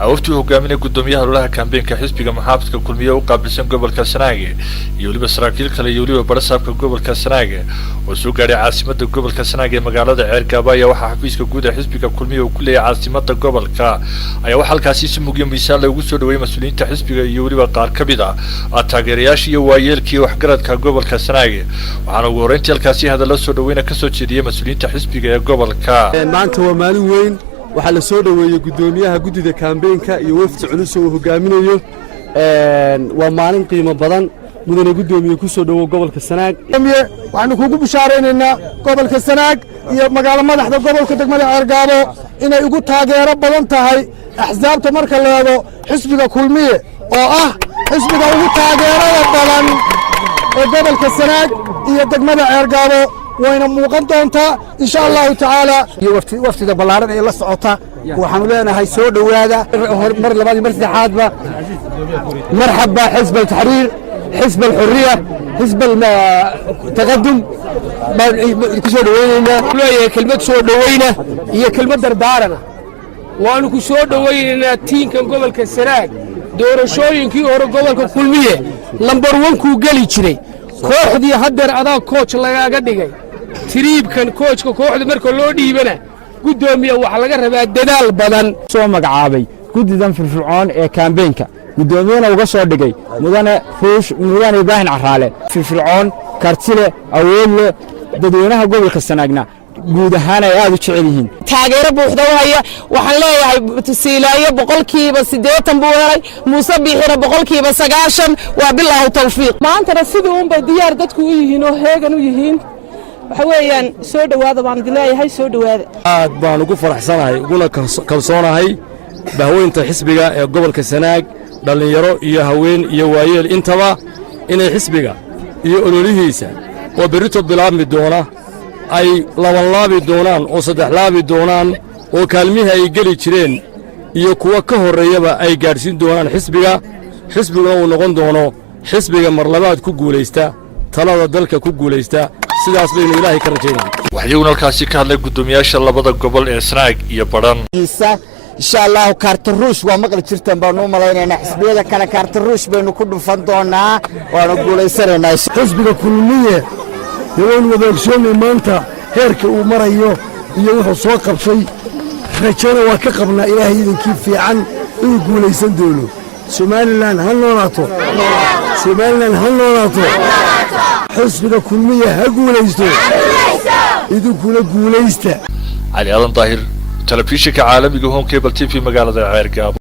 عوفتي هجامين قدوميها لها كامبين كحزب محافظ ككلمية وقابلسن قبل كسناجي يولي بسراكيل كلا يولي وبرساب قبل كسناجي وسوق على عاصمة قبل كسناجي مقالة عرقابية وحافيز كجودة حزب ككلمية وكل عاصمة قبل كا أي وحال كاسيس مجيء مثال لوجود دوي مسؤولين تحزب يولي وقار كبيرة التاجرياشي ويل كي وحجرت كقبل كسناجي وعن ورنتي الكاسي هذا لسه دوينا كسر شديد مسؤولين تحزب قبل كا ما أنت ومالي وين وحال سودا ويقدونيها جدودة كامبينكا يوفت عنوسه وهجامينه ومالين قيمة بدن مدن قدومي كسودا وقبل كسناج وعنو كوكو بشارين إن قبل كسناج مقالة ما نحن قبل كتجمل عرقابه إن يقول تاجر بدن تهاي أحزاب تمرك اللي حسبك كلمية حسبك يقول تاجر بدن قبل كسناج يتجمل عرقابه وين موقنته أنت إن شاء الله تعالى وفد بلارن إلى الصعوطة وحملنا هاي سود وهذا مر لبادي مرسي حادبة مرحبا حزب التحرير حزب الحرية حزب التقدم كسود ويننا كلمة سود ويننا هي كلمة دردارنا وأنا كسود ويننا تين كان قبل كسراج دور شوين كي هو قبل كلمية لمبر وان كو قلي شري kooxdii hadeer adaa coach lagaaga dhigay triibkan coachka kooxda marka loo dhiibana gudoomiye waxa laga rabaa dadaal badan soo magacaabay gudidan firfircoon ee campaign-ka gudoomiyana uga soo dhigay mudane Ibrahim Caraale firfircoon kartile awoodle dadweynaha gobolka Sanaagna guud ahaan ay aad u jecel yihiin taageero buuxda waya waxaan leeyahay tasiilaayo 80% buu helay Muuse Biixina 90% waa bilaaw tawfiiq maanta sidoo un bay diyaar dadku u yihiin oo heegan u yihiin waxa weeyaan soo dhawaada baan dileeyahay soo dhawaada aad baan ugu faraxsanahay uguna kalsoonahay bahweynta xisbiga ee gobolka Sanaag dhalinyaro iyo haween iyo waayeel intaba inay xisbiga iyo ololihiisa oo berito bilaabmi doona ay labanlaabi doonaan oo saddexlaabi doonaan oo kaalmihii ay geli jireen iyo kuwa ka horeeyaba ay gaadhsiin doonaan xisbiguna uu noqon doono xisbiga marlabaad ku guulaysta talada dalka ku guulaysta sidaas baynu ilaahay ka rajaynaa waxayna halkaasi ka hadlay gudoomiyaasha labada gobol ee Sanaag iyo Badhan insha Allah kaartaruush waa maqal jirtaan baan u maleynaynaa xisbiyada kale kaartaruush baynu ku dhufan doonaa waana guulaysanayna xisbiga kulmiye يوم ودوكسون مانتا هيرك ومريو يوم سوق قبشي رجعنا وكقبنا إلهي كيف في عن يقول يسندولو سوماليلاند هالنوراتو سوماليلاند هالنوراتو حسبنا كلمية هقوليستو إذا كنا قوليستا علي آدم طاهر تلفزيون عالمي هون كيبل تي في مقالة العرقاب